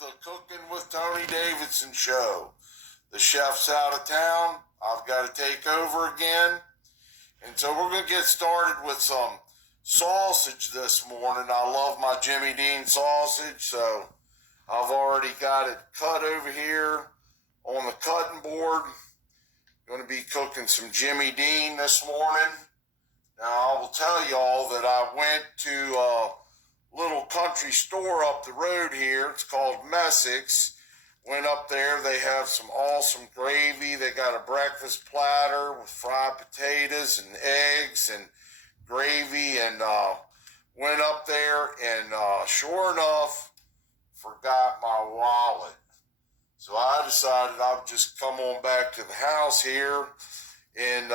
the Cooking with Tony Davidson show. The chef's out of town. I've got to take over again. And so we're going to get started with some sausage this morning. I love my Jimmy Dean sausage, so I've already got it cut over here on the cutting board. Going to be cooking some Jimmy Dean this morning. Now, I will tell y'all that I went to a little country store up the road here. It's called Messick's. Went up there. They have some awesome gravy. They got a breakfast platter with fried potatoes and eggs and gravy. And went up there and sure enough, forgot my wallet. So I decided I would just come on back to the house here and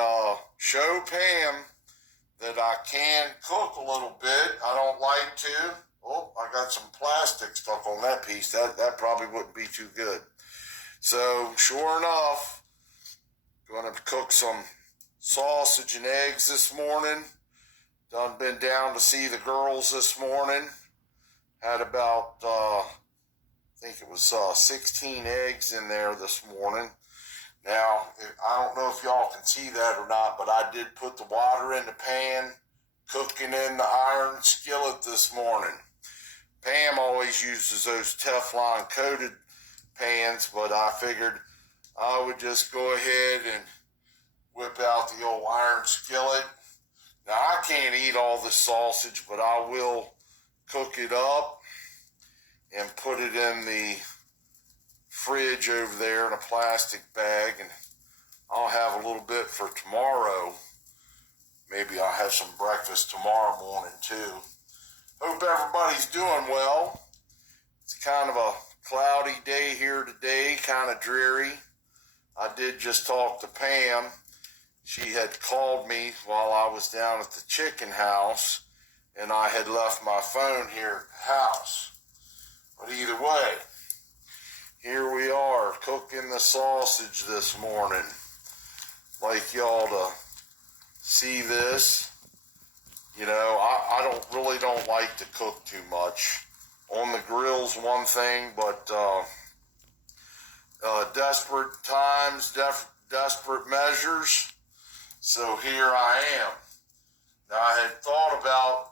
show Pam that I can cook a little bit. I don't like to. Oh, I got some plastic stuck on that piece. That probably wouldn't be too good. So, sure enough, going to cook some sausage and eggs this morning. Done been down to see the girls this morning. Had about, I think it was 16 eggs in there this morning. Now, I don't know if y'all can see that or not, but I did put the water in the pan, cooking in the iron skillet this morning. Pam always uses those Teflon coated pans, but I figured I would just go ahead and whip out the old iron skillet. Now, I can't eat all this sausage, but I will cook it up and put it in the fridge over there in a plastic bag, and I'll have a little bit for tomorrow. Maybe I'll have some breakfast tomorrow morning too. Hope everybody's doing well. It's kind of a cloudy day here today, kind of dreary. I did just talk to Pam. She had called me while I was down at the chicken house, and I had left my phone here at the house. But either way, here we are cooking the sausage this morning. Like y'all to see this. You know, I really don't like to cook too much. On the grill's one thing, but desperate times, desperate measures. So here I am. Now, I had thought about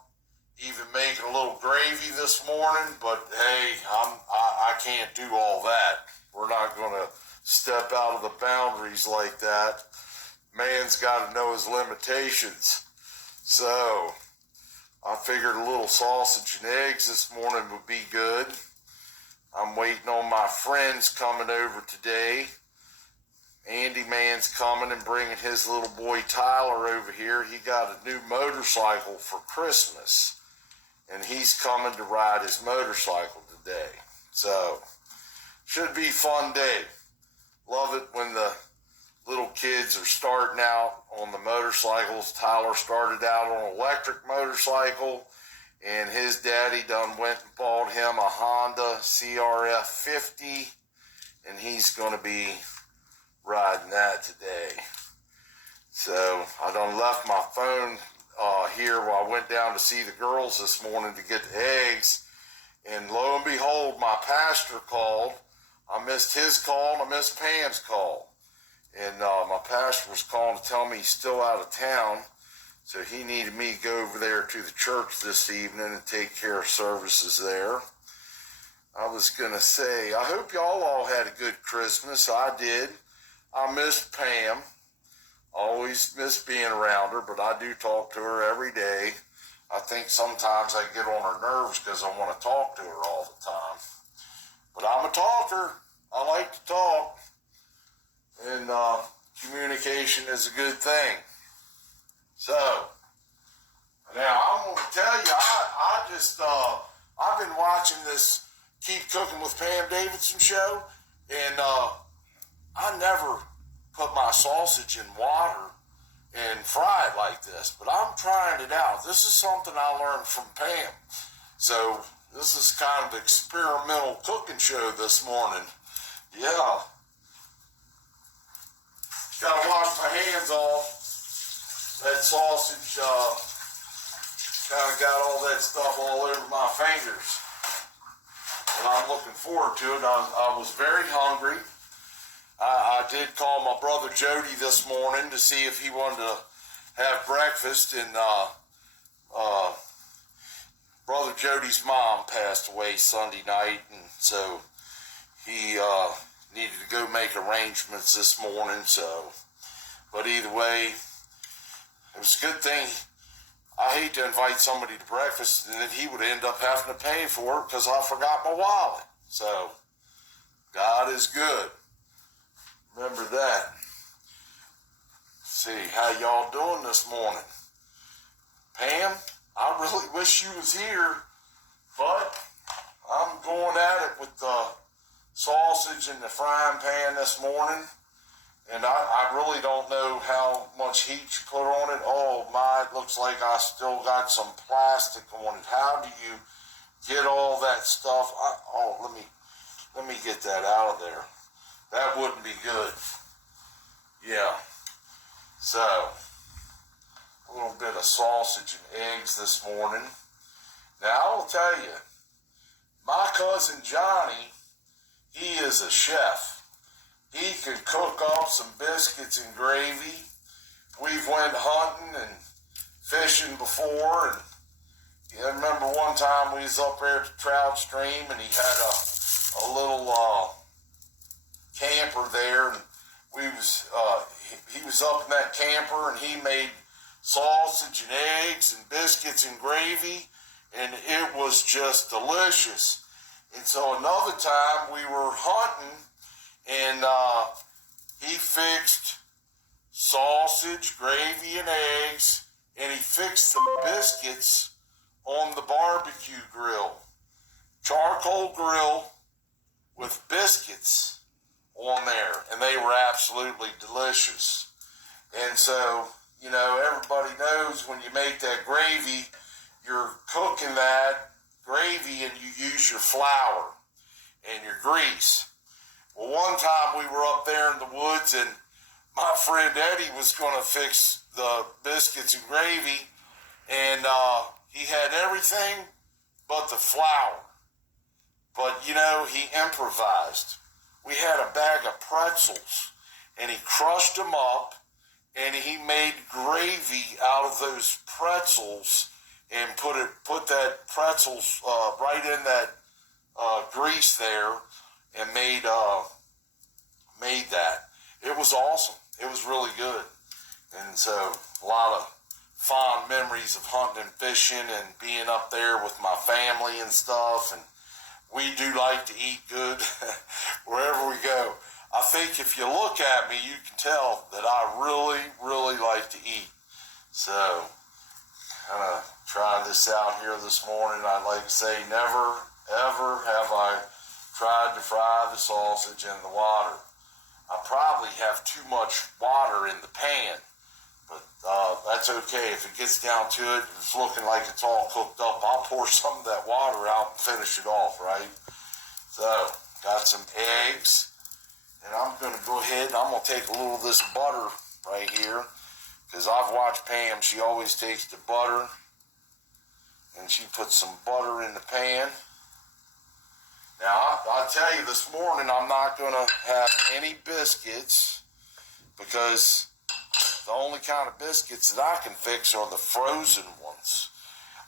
even making a little gravy this morning, but hey, I can't do all that. We're not going to step out of the boundaries like that. Man's got to know his limitations. So I figured a little sausage and eggs this morning would be good. I'm waiting on my friends coming over today. Andy Man's coming and bringing his little boy Tyler over here. He got a new motorcycle for Christmas, and he's coming to ride his motorcycle today. So, should be a fun day. Love it when the little kids are starting out on the motorcycles. Tyler started out on an electric motorcycle, and his daddy done went and bought him a Honda CRF 50, and he's going to be riding that today. So I done left my phone here while I went down to see the girls this morning to get the eggs, and lo and behold, my pastor called. I missed his call and I missed Pam's call, and my pastor was calling to tell me he's still out of town, so he needed me to go over there to the church this evening and take care of services there. I was gonna say, I hope y'all all had a good Christmas. I did. I missed Pam. Always miss being around her, but I do talk to her every day. I think sometimes I get on her nerves because I want to talk to her all the time. But I'm a talker. I like to talk. And communication is a good thing. So, now I'm going to tell you, I've been watching this Keep Cooking with Pam Davidson show, and I never put my sausage in water and fry it like this, but I'm trying it out. This is something I learned from Pam. So this is kind of experimental cooking show this morning. Yeah. Gotta wash my hands off. That sausage kind of got all that stuff all over my fingers. and I'm looking forward to it. I was very hungry. I did call my brother Jody this morning to see if he wanted to have breakfast, and brother Jody's mom passed away Sunday night, and so he needed to go make arrangements this morning. So, but either way, it was a good thing. I hate to invite somebody to breakfast and then he would end up having to pay for it because I forgot my wallet. So, God is good. Remember that. See how y'all doing this morning. Pam, I really wish you was here, but I'm going at it with the sausage in the frying pan this morning. And I really don't know how much heat you put on it. Oh my, it looks like I still got some plastic on it. How do you get all that stuff? Let me get that out of there. That wouldn't be good. Yeah. So, a little bit of sausage and eggs this morning. Now, I will tell you, my cousin Johnny, he is a chef. He can cook up some biscuits and gravy. We've went hunting and fishing before, and I remember one time we was up there at the trout stream, and he had a little camper there, and he was up in that camper, and he made sausage and eggs and biscuits and gravy, and it was just delicious. And so another time we were hunting, and he fixed sausage, gravy, and eggs, and he fixed the biscuits on the barbecue grill. Charcoal grill with biscuits on there, and they were absolutely delicious. And so, you know, everybody knows when you make that gravy, you're cooking that gravy and you use your flour and your grease. Well, one time we were up there in the woods, and my friend Eddie was going to fix the biscuits and gravy, and he had everything but the flour. But, you know, he improvised. We had a bag of pretzels, and he crushed them up, and he made gravy out of those pretzels and put that pretzels right in that grease there, and made that. It was awesome. It was really good. And so a lot of fond memories of hunting and fishing and being up there with my family and stuff. And we do like to eat good wherever we go. I think if you look at me, you can tell that I really, really like to eat. So kind of try this out here this morning. I'd like to say never, ever have I tried to fry the sausage in the water. I probably have too much water in the pan, but that's okay. If it gets down to it, it's looking like it's all cooked up, I'll pour some of that water out and finish it off, right? So, got some eggs, and I'm going to go ahead and I'm going to take a little of this butter right here, because I've watched Pam. She always takes the butter, and she puts some butter in the pan. Now, I'll tell you this morning, I'm not going to have any biscuits, because the only kind of biscuits that I can fix are the frozen ones.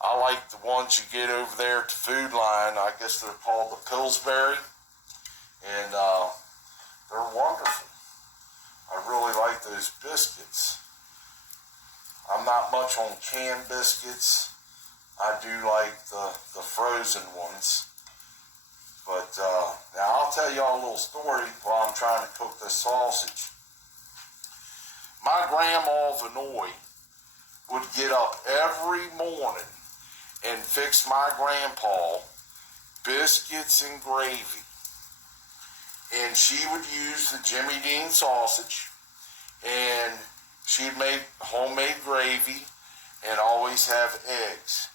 I like the ones you get over there at the Food Line. I guess they're called the Pillsbury, and they're wonderful. I really like those biscuits. I'm not much on canned biscuits. I do like the frozen ones. But now I'll tell y'all a little story while I'm trying to cook this sausage. My grandma Vanoy would get up every morning and fix my grandpa biscuits and gravy. And she would use the Jimmy Dean sausage, and she'd make homemade gravy and always have eggs.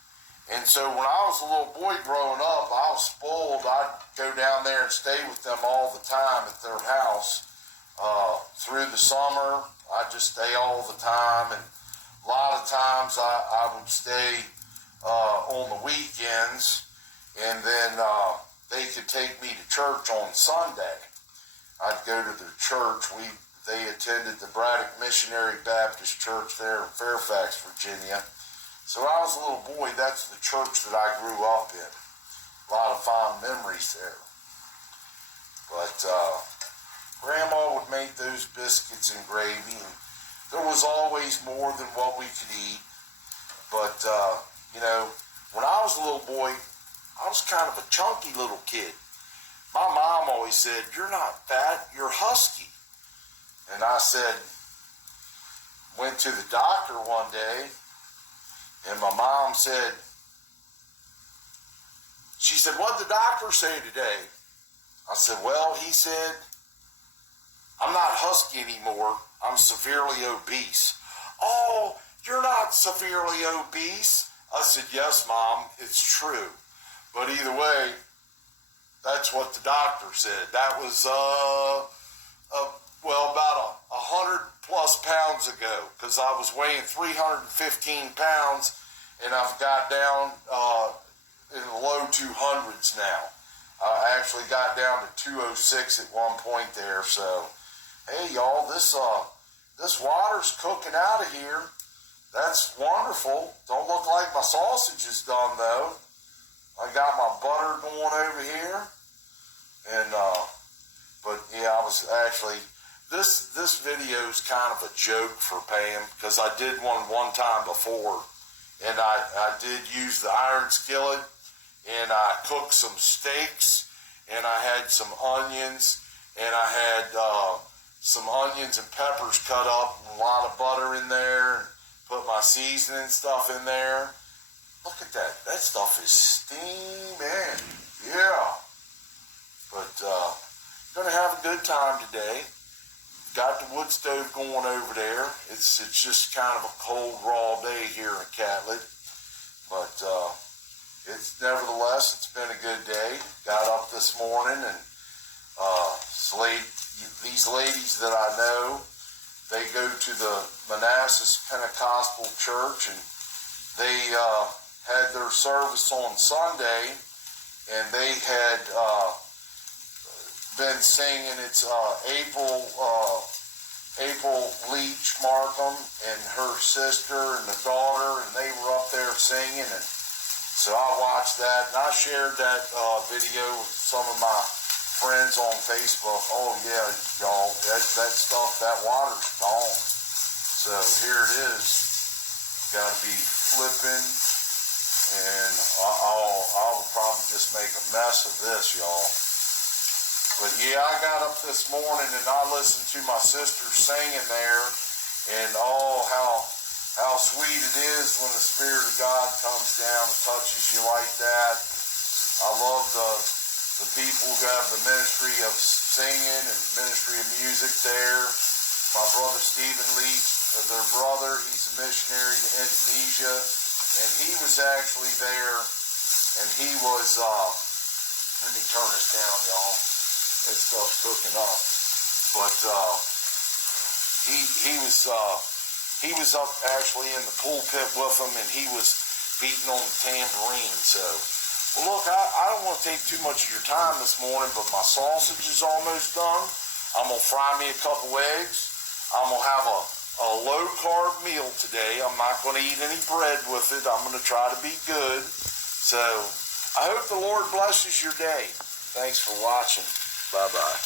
And so when I was a little boy growing up, I was spoiled. I'd go down there and stay with them all the time at their house. Through the summer, I'd just stay all the time. And a lot of times I would stay on the weekends. And then they could take me to church on Sunday. I'd go to their church. They attended the Braddock Missionary Baptist Church there in Fairfax, Virginia. So when I was a little boy, that's the church that I grew up in. A lot of fond memories there. But Grandma would make those biscuits and gravy, and there was always more than what we could eat. But, when I was a little boy, I was kind of a chunky little kid. My mom always said, "You're not fat, you're husky." And I said, went to the doctor one day, and my mom said, "What'd the doctor say today?" I said, "Well, he said, I'm not husky anymore. I'm severely obese." "Oh, you're not severely obese." I said, "Yes, Mom, it's true. But either way, that's what the doctor said." That was, about 100 plus pounds ago, because I was weighing 315 pounds, and I've got down in the low 200s now. I actually got down to 206 at one point there. So, hey, y'all, this water's cooking out of here. That's wonderful. Don't look like my sausage is done, though. I got my butter going over here. And, but yeah, I was actually, this video is kind of a joke for Pam, because I did one time before, and I did use the iron skillet, and I cooked some steaks, and I had some onions, and I had some onions and peppers cut up, and a lot of butter in there, and put my seasoning stuff in there. Look at that. That stuff is steaming. Yeah. But gonna have a good time today. Got the wood stove going over there. It's just kind of a cold, raw day here in Catlett. But nevertheless, it's been a good day. Got up this morning, and these ladies that I know, they go to the Manassas Pentecostal Church, and they had their service on Sunday, and they had been singing. It's April Leach Markham and her sister and the daughter, and they were up there singing, and so I watched that, and I shared that video with some of my friends on Facebook. Oh yeah, y'all, that stuff, that water's gone. So here it is. Got to be flipping, and I'll probably just make a mess of this, y'all. But yeah, I got up this morning and I listened to my sister singing there, and how sweet it is when the Spirit of God comes down and touches you like that. I love the people who have the ministry of singing and ministry of music there. My brother Stephen Leach, their brother, he's a missionary to Indonesia, and he was actually there, and he was, let me turn this down, y'all. This stuff's cooking up. But he was up actually in the pulpit with them, and he was beating on the tambourine. So, well, look, I don't want to take too much of your time this morning, but my sausage is almost done. I'm going to fry me a couple eggs. I'm going to have a low-carb meal today. I'm not going to eat any bread with it. I'm going to try to be good. So, I hope the Lord blesses your day. Thanks for watching. Bye-bye.